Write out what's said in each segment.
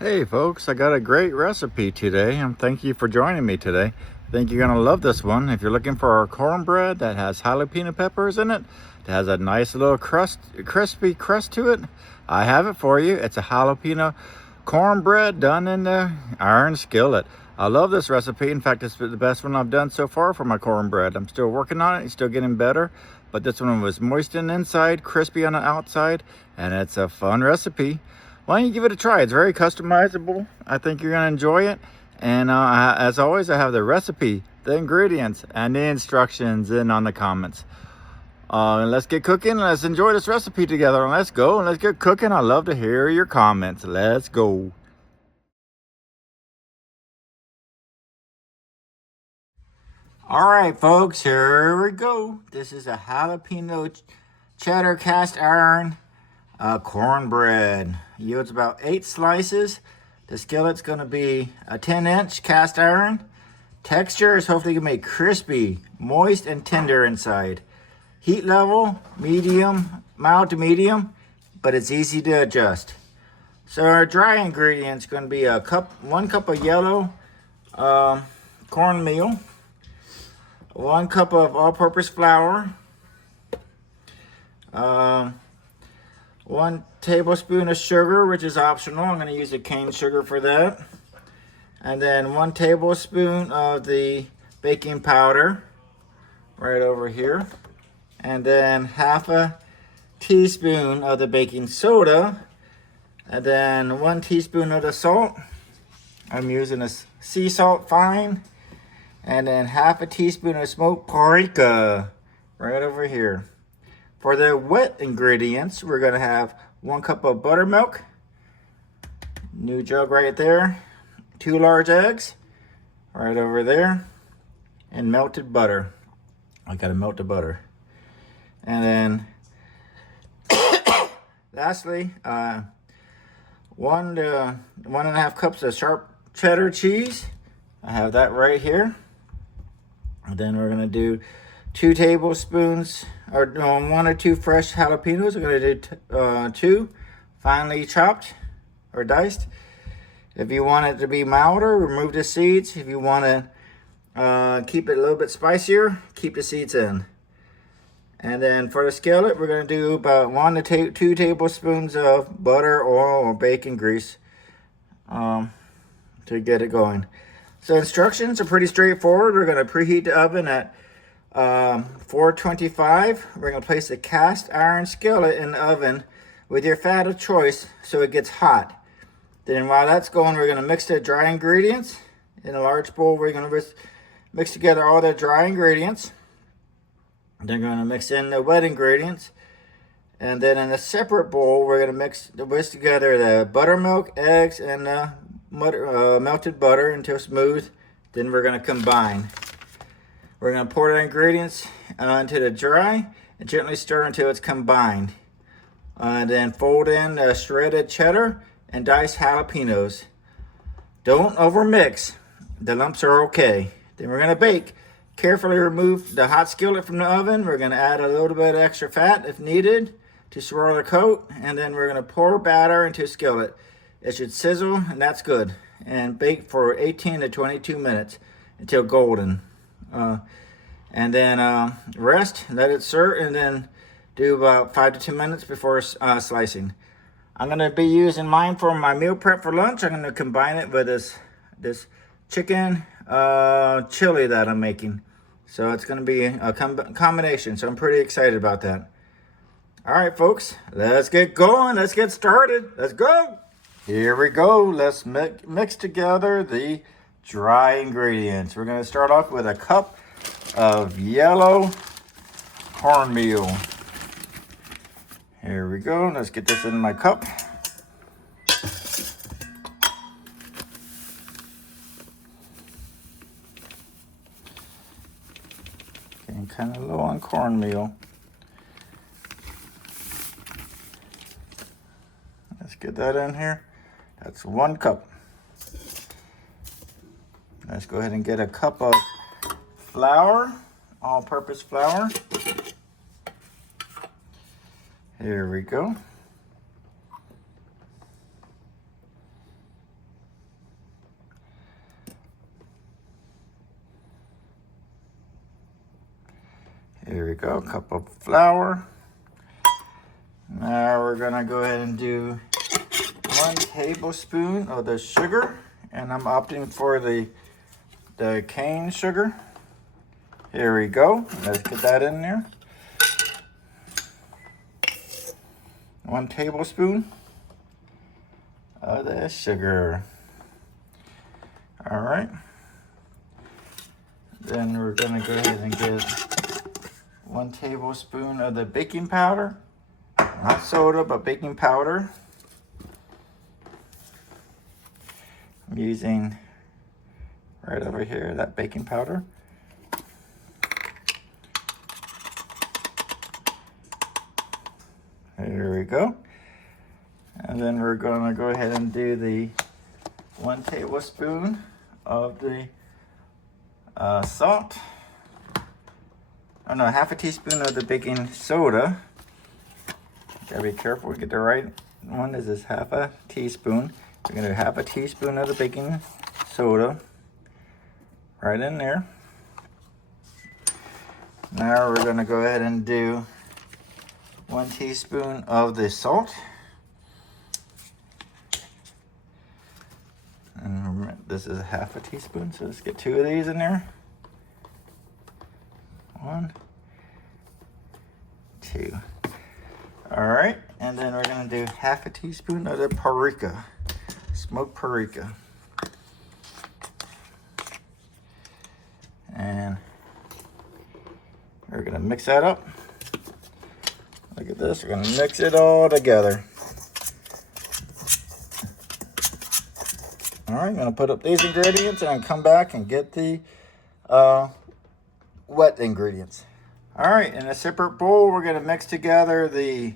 Hey folks, I got a great recipe today and thank you for joining me today. I think you're gonna love this one. If you're looking for our cornbread that has jalapeno peppers in it, that has a nice little crispy crust to it, I have it for you. It's a jalapeno cornbread done in the iron skillet. I love this recipe. In fact, it's the best one I've done so far for my cornbread. I'm still working on it, it's still getting better, but this one was moist on the inside, crispy on the outside, and it's a fun recipe. Why don't you give it a try? It's very customizable. I think you're gonna enjoy it. And as always, I have the recipe, the ingredients, and the instructions in on the comments. Let's get cooking. Let's enjoy this recipe together. Let's go and let's get cooking. I love to hear your comments. Let's go. All right, folks, here we go. This is a jalapeno cheddar cast iron cornbread. Yields about 8 slices. The skillet's going to be a 10-inch cast iron. Texture is hopefully going to be crispy, moist, and tender inside. Heat level, medium, mild to medium, but it's easy to adjust. So our dry ingredients going to be 1 cup of yellow cornmeal, 1 cup of all-purpose flour, 1 tablespoon of sugar, which is optional. I'm going to use a cane sugar for that. And then 1 tablespoon of the baking powder right over here. And then half a teaspoon of the baking soda. And then 1 teaspoon of the salt. I'm using a sea salt fine. And then half a teaspoon of smoked paprika right over here. For the wet ingredients, we're going to have 1 cup of buttermilk, new jug right there, 2 large eggs right over there, and melted butter. I got to melt the butter. And then lastly, 1 to 1.5 cups of sharp cheddar cheese. I have that right here. And then we're going to do 2 tablespoons, or 1 or 2 fresh jalapenos. We're going to do 2 finely chopped or diced. If you want it to be milder, remove the seeds. If you want to keep it a little bit spicier, keep the seeds in. And then for the skillet, we're going to do about 1 to 2 tablespoons of butter, oil, or bacon grease to get it going. So instructions are pretty straightforward. We're going to preheat the oven at 425. We're going to place the cast iron skillet in the oven with your fat of choice so it gets hot. Then while that's going, we're going to mix the dry ingredients. In a large bowl, we're going to mix together all the dry ingredients. Then we're going to mix in the wet ingredients. And then in a separate bowl, we're going to whisk together the buttermilk, eggs, and the melted butter until smooth. Then we're going to combine. We're going to pour the ingredients into the dry and gently stir until it's combined. And then fold in the shredded cheddar and diced jalapenos. Don't overmix. The lumps are okay. Then we're going to bake. Carefully remove the hot skillet from the oven. We're going to add a little bit of extra fat if needed to swirl the coat. And then we're going to pour batter into a skillet. It should sizzle, and that's good. And bake for 18 to 22 minutes until golden. And then rest, let it stir, and then do about 5 to 10 minutes before slicing. I'm going to be using mine for my meal prep for lunch. I'm going to combine it with this chicken chili that I'm making. So it's going to be a combination. So I'm pretty excited about that. All right, folks, let's get going. Let's get started. Let's go. Here we go. Let's mix together the dry ingredients. We're going to start off with a cup of yellow cornmeal. Here we go. Let's get this in my cup. Getting kind of low on cornmeal. Let's get that in here. That's 1 cup. Let's go ahead and get a cup of flour, all-purpose flour. Here we go. Here we go, a cup of flour. Now we're gonna go ahead and do 1 tablespoon of the sugar, and I'm opting for the cane sugar. Here we go. Let's get that in there. 1 tablespoon of the sugar. All right. Then we're gonna go ahead and get 1 tablespoon of the baking powder. Not soda, but baking powder. I'm using right over here, that baking powder. There we go. And then we're gonna go ahead and do the 1 tablespoon of the salt. Oh no, 1/2 teaspoon of the baking soda. Gotta be careful we get the right one. This is 1/2 teaspoon. We're gonna do 1/2 teaspoon of the baking soda right in there. Now we're gonna go ahead and do 1 teaspoon of the salt. And this is 1/2 teaspoon, so let's get 2 of these in there. 1, 2. All right, and then we're gonna do 1/2 teaspoon of the paprika, smoked paprika. And we're gonna mix that up. Look at this, we're gonna mix it all together. All right, I'm gonna put up these ingredients and come back and get the wet ingredients. All right, in a separate bowl, we're gonna mix together the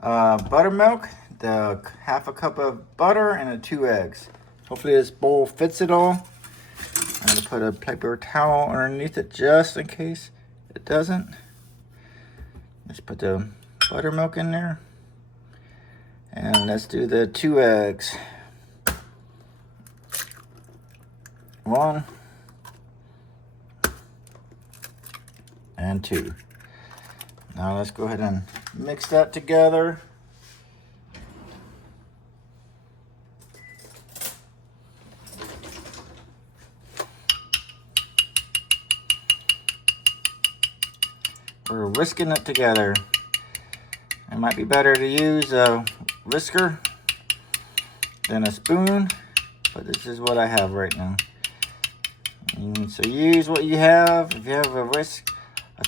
buttermilk, the 1/2 cup of butter, and the 2 eggs. Hopefully this bowl fits it all. I'm gonna put a paper towel underneath it just in case it doesn't. Let's put the buttermilk in there. And let's do the 2 eggs. 1 and 2. Now let's go ahead and mix that together. We're whisking it together. It might be better to use a whisker than a spoon, but this is what I have right now. And so use what you have. If you have a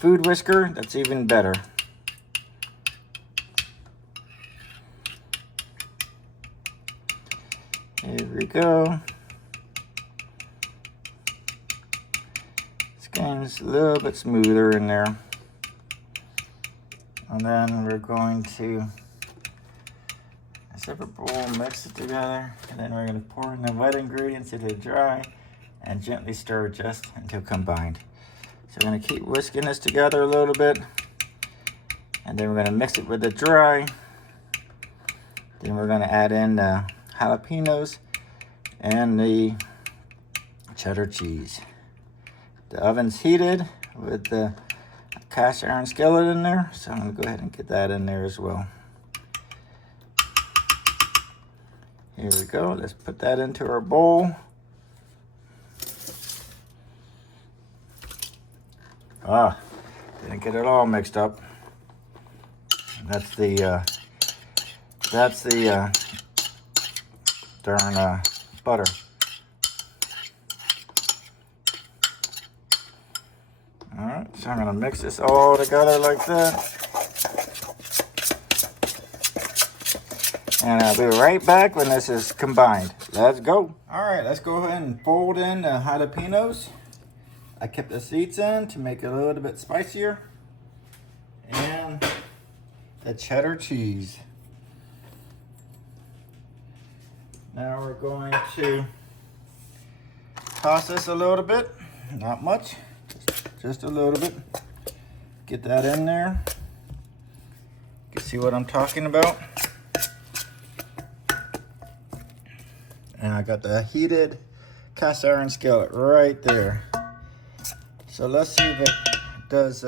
food whisker, that's even better. Here we go. It's getting a little bit smoother in there. And then we're going to a separate bowl, mix it together, and then we're going to pour in the wet ingredients into the dry and gently stir just until combined. So we're going to keep whisking this together a little bit, and then we're going to mix it with the dry. Then we're going to add in the jalapeños and the cheddar cheese. The oven's heated with the cast iron skillet in there, so I'm going to go ahead and get that in there as well. Here we go. Let's put that into our bowl. Didn't get it all mixed up. That's the darn butter. All right, so I'm gonna mix this all together like that. And I'll be right back when this is combined. Let's go. All right, let's go ahead and fold in the jalapeños. I kept the seeds in to make it a little bit spicier. And the cheddar cheese. Now we're going to toss this a little bit, not much, just a little bit. Get that in there. You can see what I'm talking about. And I got the heated cast iron skillet right there. So let's see if it does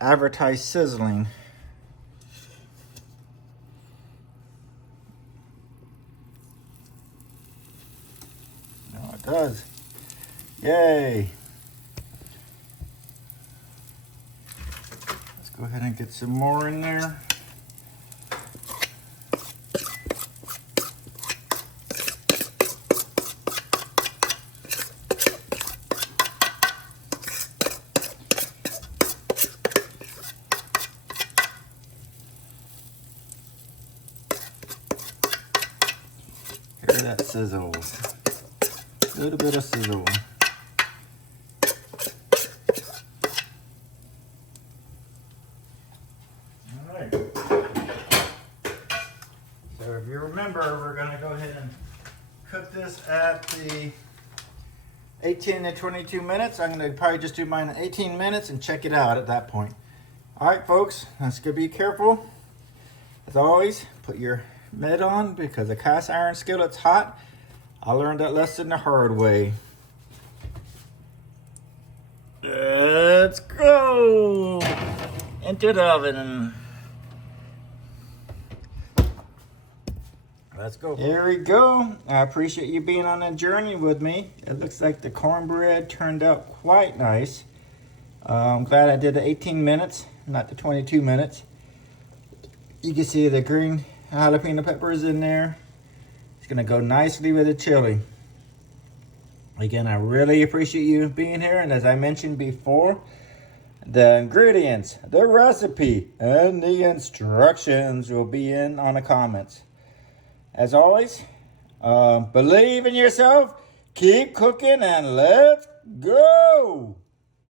advertise sizzling. No, it does. Yay. Let's go ahead and get some more in there. Hear that sizzle. A little bit of sizzle. Alright. So if you remember, we're going to go ahead and cook this at the 18 to 22 minutes. I'm going to probably just do mine at 18 minutes and check it out at that point. Alright folks, let's go be careful. As always, put your mitt on because the cast iron skillet's hot. I learned that lesson the hard way. Let's go into the oven. Let's go. Here we go. I appreciate you being on a journey with me. It looks like the cornbread turned out quite nice. I'm glad I did the 18 minutes, not the 22 minutes. You can see the green jalapeno peppers in there. It's gonna go nicely with the chili. Again, I really appreciate you being here. And as I mentioned before, the ingredients, the recipe, and the instructions will be on the comments. As always, believe in yourself, keep cooking, and let's go!